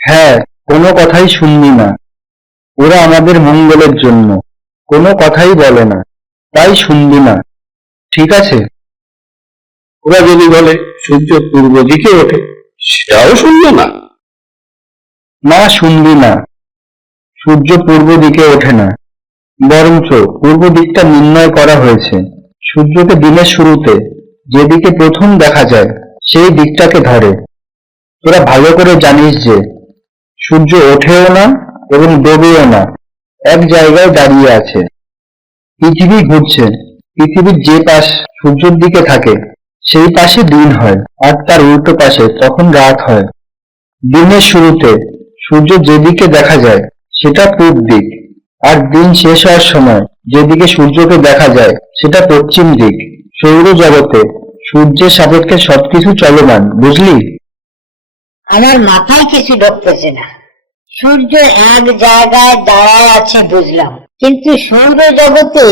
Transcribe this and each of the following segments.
হ্যাঁ কোনো কথাই শুনবি না। ওরা আমাদের মঙ্গলের জন্য কোনো কথাই বলে না, তাই শুনবি না। ঠিক আছে? ওরা যদি বলে, সূর্য পূর্ব দিকে ওঠে, সেটাও শুনলো না। না শুনবি না। সূর্য পূর্ব দিকে ওঠে না। বরঞ্চ পূর্ব দিকটা নির্ণয় করা হয়েছে। সূর্যকে দিনের শুরুতে যেদিকে প্রথম দেখা যায়, সেই দিকটাকে ধরে। তোরা ভালো করে জানিস যে, সূর্য ওঠেও না এবং ডোবেও না, এক জায়গায় দাঁড়িয়ে আছে। পৃথিবী ঘুরছে, পৃথিবীর যে পাশ সূর্যের দিকে থাকে, সেই পাশে দিন হয়, আর তার উল্টো পাশে তখন রাত হয়। দিনের শুরুতে সূর্য যেদিকে দেখা যায়, সেটা পূর্ব দিক, আর দিন শেষ হওয়ার সময় যেদিকে সূর্যকে দেখা যায়, সেটা পশ্চিম দিক। সৌরজগতে সূর্যের সাপেক্ষে সবকিছু চলমান বুঝলি? আমার মাথায় কিছু ঢুকতেছে না। সূর্য এক জায়গায় দাঁড়ায় আছে বুঝলাম। কিন্তু সৌর জগতে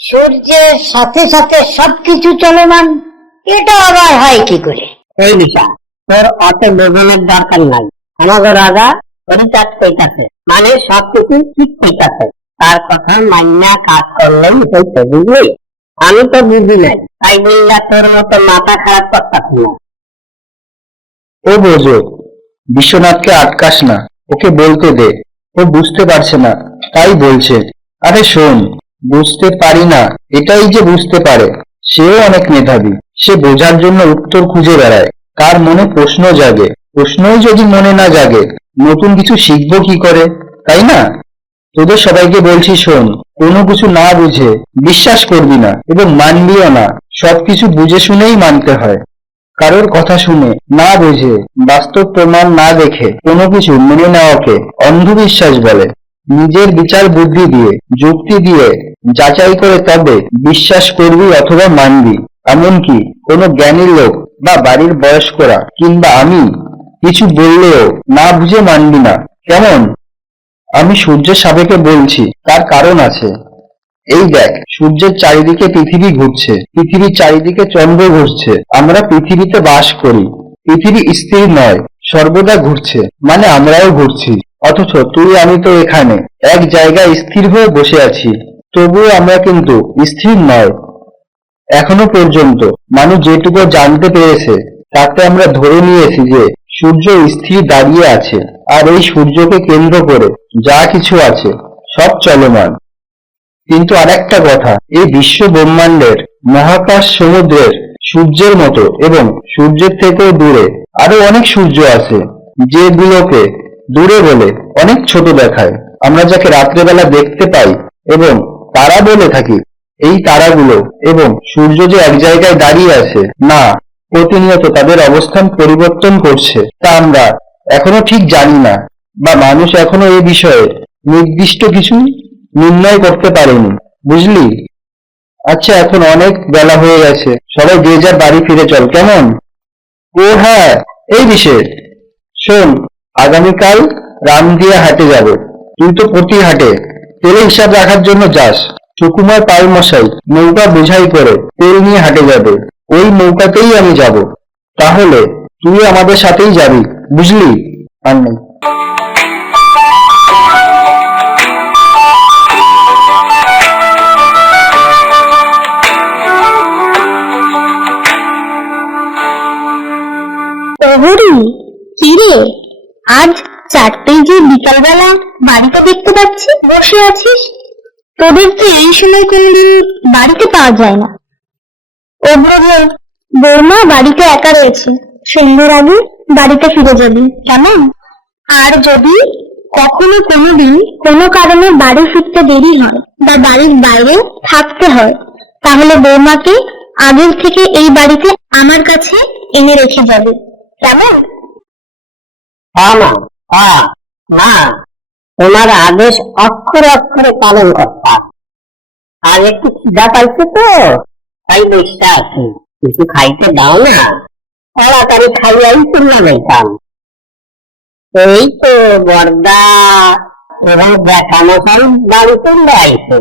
সূর্যের সাথে সাথে সবকিছু চলমান এটা আবার হয় কি করে? এই বিষয় তোর অত বোঝানোর দরকার নাই। আমাদের রাজা পরিচার কইতাছে মানে সবকিছু ঠিক কইতাছে। তার কথা মান্না কাজ করলেই হইতো বুঝলি? আমি তো বুঝি নাই তাই বললা তোর মতো মাথা খারাপ করতাছি না ও বোঝো বিশ্বনাথকে আটকাস না ওকে বলতে দে। ও বুঝতে পারছে না তাই বলছে আরে শোন বুঝতে পারি না এটাই যে বুঝতে পারে সেও অনেক মেধাবী সে বোঝার জন্য উত্তর খুঁজে বেড়ায়। তার মনে প্রশ্ন জাগে প্রশ্নই যদি মনে না জাগে নতুন কিছু শিখব কি করে তাই না? তোদের সবাইকে বলছি শোন, কোনো কিছু না বুঝে বিশ্বাস করবি না এবং মানবিও না, সবকিছু বুঝে শুনেই মানতে হয়। কারোর কথা শুনে, না বুঝে, বাস্তব প্রমাণ না দেখে, কোনো কিছু মেনে নেওয়াকে অন্ধবিশ্বাস বলে। নিজের বিচার বুদ্ধি দিয়ে, যুক্তি দিয়ে, যাচাই করে তবে বিশ্বাস করবি অথবা মানবি। এমনকি কোনো জ্ঞানী লোক বা বাড়ির বয়স্করা কিংবা আমি কিছু বললেও না বুঝে মানবি না। কেমন? আমি সূর্যের সাবেকে বলছি, তার কারণ আছে। এই দেখ, সূর্যের চারিদিকে পৃথিবী ঘুরছে, পৃথিবীর চারিদিকে চন্দ্র ঘুরছে, আমরা পৃথিবীতে বাস করি। পৃথিবী স্থির নয়, সর্বদা ঘুরছে মানে আমরাও ঘুরছি। অথচ তুই, আমি তো এখানে, এক জায়গায় স্থির হয়ে বসে আছি। তবুও আমরা কিন্তু স্থির নয়, এখনও পর্যন্ত। মানুষ যেটুকু জানতে পেরেছে তাতে আমরা ধরে নিয়েছি যে সূর্য স্থির দাঁড়িয়ে আছে, আর এই সূর্যকে কেন্দ্র করে যা কিছু আছে, সব চলমান। কিন্তু আরেকটা কথা, এই বিশ্ব ব্রহ্মাণ্ডের মহাকাশ সমুদ্রের সূর্যের মতো এবং সূর্যের থেকেও দূরে আরও অনেক সূর্য আছে, যেগুলোকে দূরে বলে অনেক ছোট দেখায়। আমরা যাকে রাত্রেবেলা দেখতে পাই এবং তারা বলে থাকি, এই তারাগুলো এবং সূর্য যে এক জায়গায় দাঁড়িয়ে আছে, না প্রতিনিয়ত তাদের অবস্থান পরিবর্তন করছে। তা আমরা এখনও ঠিক জানি না, বা মানুষ এখনও এই বিষয়ে নির্দিষ্ট কিছু নির্ণয় করতে পারেনি, বুঝলি? আচ্ছা এখন অনেক বেলা হয়ে গেছে, সবাই যে যার বাড়ি ফিরে চল, কেমন? ও হ্যাঁ এই বিষয়ে শোন, আগামীকাল রামদিয়া হাটে যাব, তুই তো প্রতি হাটে। তেলে হিসাব রাখার জন্য যাস সুকুমার পাল মশাই নৌকা বোঝাই করে তেল নিয়ে হাটে যাবে। ওই নৌকাতেই আমি যাব। তাহলে তুই আমাদের সাথেই যাবি বুঝলি? আর নেই প্রহরী কিরে? আজ চারটেই যে বিকালবেলা বাড়িতে দেখতে পাচ্ছি বসে আছিস? তোদের তো এই সময় কোনদিন বাড়িতে পাওয়া যায় না? ও বৌমা বাড়িতে একা রয়েছে। সন্ধ্যের আগে বাড়িতে ফিরে যাবি। কেমন? আর যদি কখনো কোনোদিন কোনো কারণে বাড়ি ফিরতে দেরি হয় বা বাড়ির বাইরে থাকতে হয়, তাহলে বৌমাকে আগের থেকে এই বাড়িতে আমার কাছে এনে রেখে যাবে। কেমন? হ্যাঁ হ্যাঁ। মা, তোমার আদেশ অক্ষরে অক্ষরে পালন করতাম আর একটু খিদা তো? তাই বসে আছি কিছু খাইতে দাও না। তাড়াতাড়ি খাইয়াই চললাম এইখান এই তো বর্দা এবং দেখানো সব বাড়ি চলে আইছে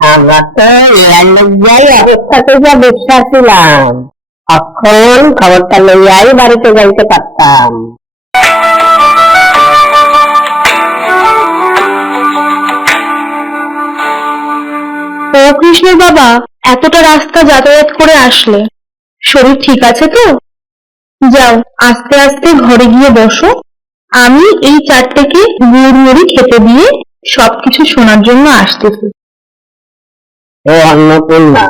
আমরা তো এলার লজ্জাই অবস্থা থেকে বসে আছিলাম এখন খবরটা লইয়াই বাড়িতে যাইতে পারতাম। ও কৃষ্ণের বাবা এতটা রাস্তা যাতায়াত করে আসলে? শরীর ঠিক আছে তো? যাও, আস্তে আস্তে ঘরে গিয়ে বসো। আমি এই চারটেকে গুড় মুড়ি খেতে দিয়ে সবকিছু শোনার জন্য আসতেছি। ও অন্নপূর্ণা,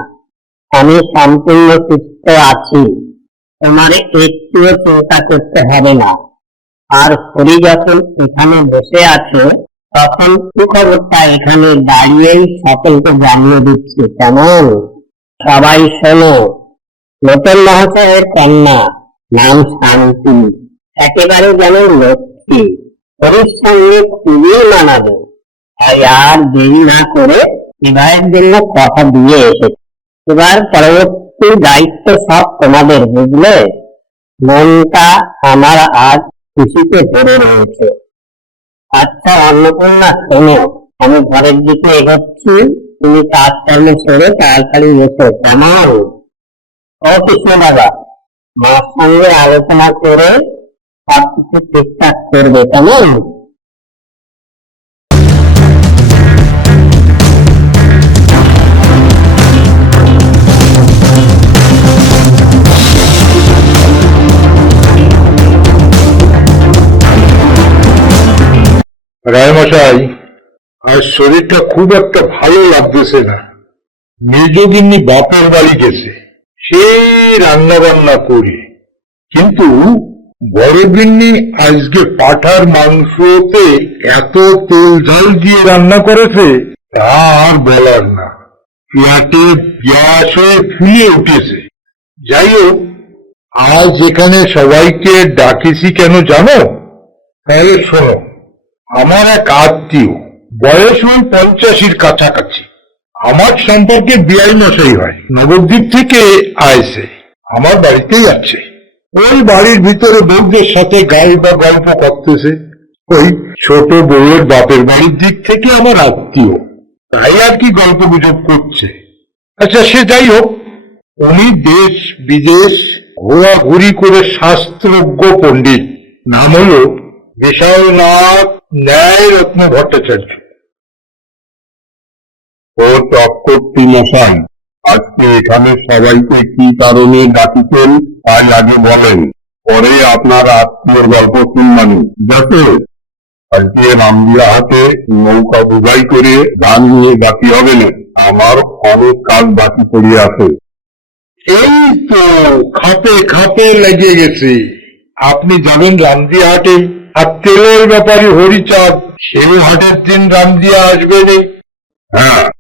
আমি সম্পূর্ণ সুস্থ আছি। তোমার একটুও চিন্তা করতে হবে না। আর হরি যখন এখানে বসে আছে তখন সুখবরটা এখানে দাঁড়িয়েই সকলকে জানিয়ে দিচ্ছি, কেমন? সবাই শোনো, নতুন মহাশয়ের কন্যা, নাম শান্তি। একেবারে যেন লক্ষ্মী হরির সঙ্গে খুবই মানাবে। তাই আর দেরি না করে বিবাহের জন্য কথা দিয়ে এসেছে। এবার পরবর্তী দায়িত্ব সব তোমাদের, বুঝলে? মনটা আমার আজ খুশিতে ভরে রয়েছে। আচ্ছা অন্নপূর্ণা, শোনো, আমি ঘরের দিকে এগোচ্ছি। তুমি কাজকর্ম সেরে তাড়াতাড়ি এসো, কেমন? ও কৃষ্ণ দাদা মার সঙ্গে আলোচনা করে সবকিছু ঠিকঠাক করবে, কেমন? রায়মশাই আর শরীরটা খুব একটা ভালো লাগতেছে না। মেজগিন্নি বাপের বাড়ি গেছে, সে রান্না বান্না করে। কিন্তু বড় গিন্নি আজকে পাঠার মাংসতে এত তেল ঝাল দিয়ে রান্না করেছে, তা আর বলার না। গ্যাস হয়ে ফুলে উঠেছে। যাই হোক, আজ এখানে সবাইকে ডাকেছি কেন জানো? তাহলে শোনো আমার এক আত্মীয়, বয়স ওই পঞ্চাশির কাছাকাছি। আমার সম্পর্কে বিআই মশাই হয়, নবদ্বীপ থেকে আইছে আমার বাড়িতেই আছে। ওই বাড়ির ভিতরে বউদের সাথে গাই বা গল্প করতেছে। ওই ছোট বউয়ের বাপের বাড়ির দিক থেকে আমার আত্মীয়। তাই আর কি গল্প গুজব করছে। আচ্ছা সে যাই হোক, উনি দেশ, বিদেশ, ঘোরাঘুরি করে শাস্ত্রজ্ঞ পণ্ডিত। নাম হলো বিশালনাথ ন্যায় রত্ন ভট্টাচার্য ও চক্রবর্তী মশাই আজকে এখানে সবাইকে কি কারণে ডাকিতেন তাই আগে বলেন পরে আপনার আত্মীয় গল্প শুনবানি যাতে আজকে রামদিয়া হাতে নৌকা বুঝাই করে ধান নিয়ে বাকি হবে না আমার অনেক কাজ বাকি পড়িয়ে আছে এই তো খাপে খাপে লেগে গেছে আপনি যাবেন রামদিয়া হাটে আর তেলের ব্যাপারে হরিচাঁদ সেও হাটের দিন রামদিয়া আসবে রে। হ্যাঁ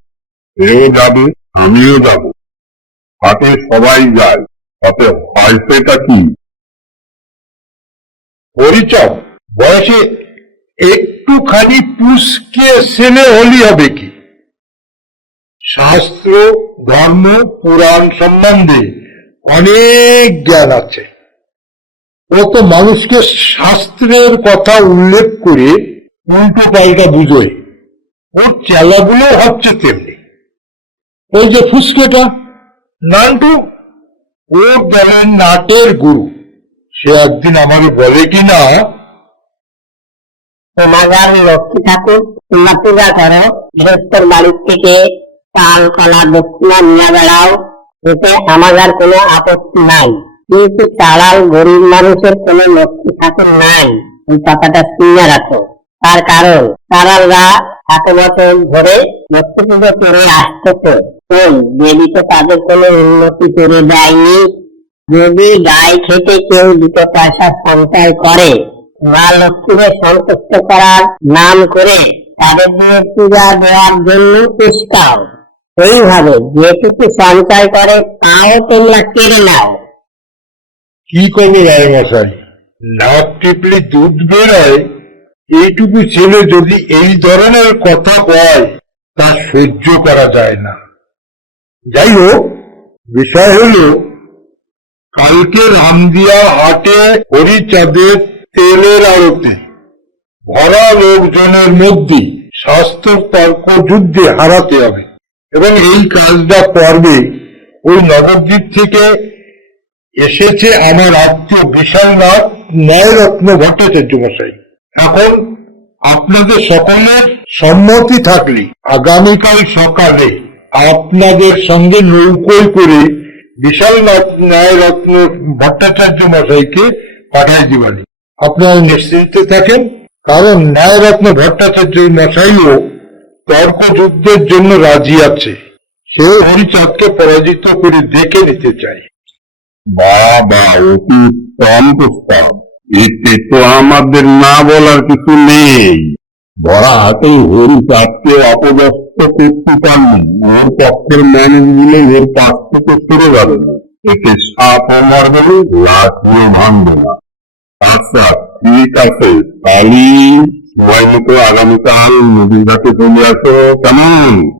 সেও যাবে আমিও যাব। হাটে সবাই যায় তাতে হয়তো কি? হরিচাঁদ বয়সে একটুখানি পুষকে ছেলে হলি হবে কি? শাস্ত্র ধর্ম পুরাণ সম্বন্ধে অনেক জ্ঞান আছে। ও তো মানুষকে শাস্ত্রের কথা উল্লেখ করে উল্টো পাল্টা বুঝোয়। ওর চেলাগুলো হচ্ছে তেমনি। ওই যে ফুসকেটা, নান্টু ও গেলেন নাটের গুরু। সে একদিন আমাকে বলে কি না তোমাদের লক্ষ্মী ঠাকুর, তোমরা পূজা করো, গৃহস্থর বাড়ির থেকে চাল কলা দক্ষিণা নিয়ে বেড়াও, এতে আমাদের কোনো আপত্তি নাই। কিন্তু চালাল গরিব মানুষের কোনো লক্ষ্মী ঠাকুর নাই। ওই কথাটা শুনে রাখো। তার কারণ চালালরা এত বছর ধরে লক্ষ্মী পুজো করে আসতেছে। ওই দেবী তো তাদের কোনো উন্নতি করে দেয়নি, যদি গায়ে খেতে কেউ দুটো পয়সা সঞ্চয় করে, মা লক্ষ্মীকে সন্তুষ্ট করার নাম করে তাদের দিয়ে পূজা দেওয়ার জন্য উস্কাও এইভাবে যেটুকু সঞ্চয় করে, তাও তোমরা কেড়ে নাও। কি করবে রায় মশাই? নাক টিপলে দুধ বেরোয়। এইটুকু ছেলে যদি এই ধরনের কথা কয় তা সহ্য করা যায় না। যাই হোক, বিষয় হলো, কালকে রামদিয়া হাটে হরিচাঁদের তেলের আড়তে ভরা লোকজনের মধ্যে স্বাস্থ্য তর্ক যুদ্ধে হারাতে হবে। এবং এই কাজটা পর্বে ওই নবদ্বীপ থেকে এসেছে আমার আত্মীয় বিশালনাথ ন্যায়রত্ন ভট্টাচার্য মশাই। এখন আপনাদের সকলের সম্মতি থাকলে আগামীকাল সকালে আপনাদের সঙ্গে নৌকোয় করে বিশালনাথ ন্যায়রত্ন ভট্টাচার্য মশাইকে পাঠাই দিবানি আপনারা নিশ্চিন্ত থাকেন, কারণ ন্যায়রত্ন ভট্টাচার্য মশাইও তর্ক যুদ্ধের জন্য রাজি আছে। সে হরিচাঁদকে পরাজিত করে দেখে নিতে চায়। বাবা অতি উত্তম প্রস্তাব এতে তো আমাদের না বলার কিছু নেই। করতে পারলেন ওর পক্ষের পাশ থেকে সরে যাবে না। এতে সাপও মারবে লাঠিও ভাঙবে না। আচ্ছা ঠিক আছে কালি সময় মতো আগামীকাল নদীর ঘাটে চলে আসো। কেমন?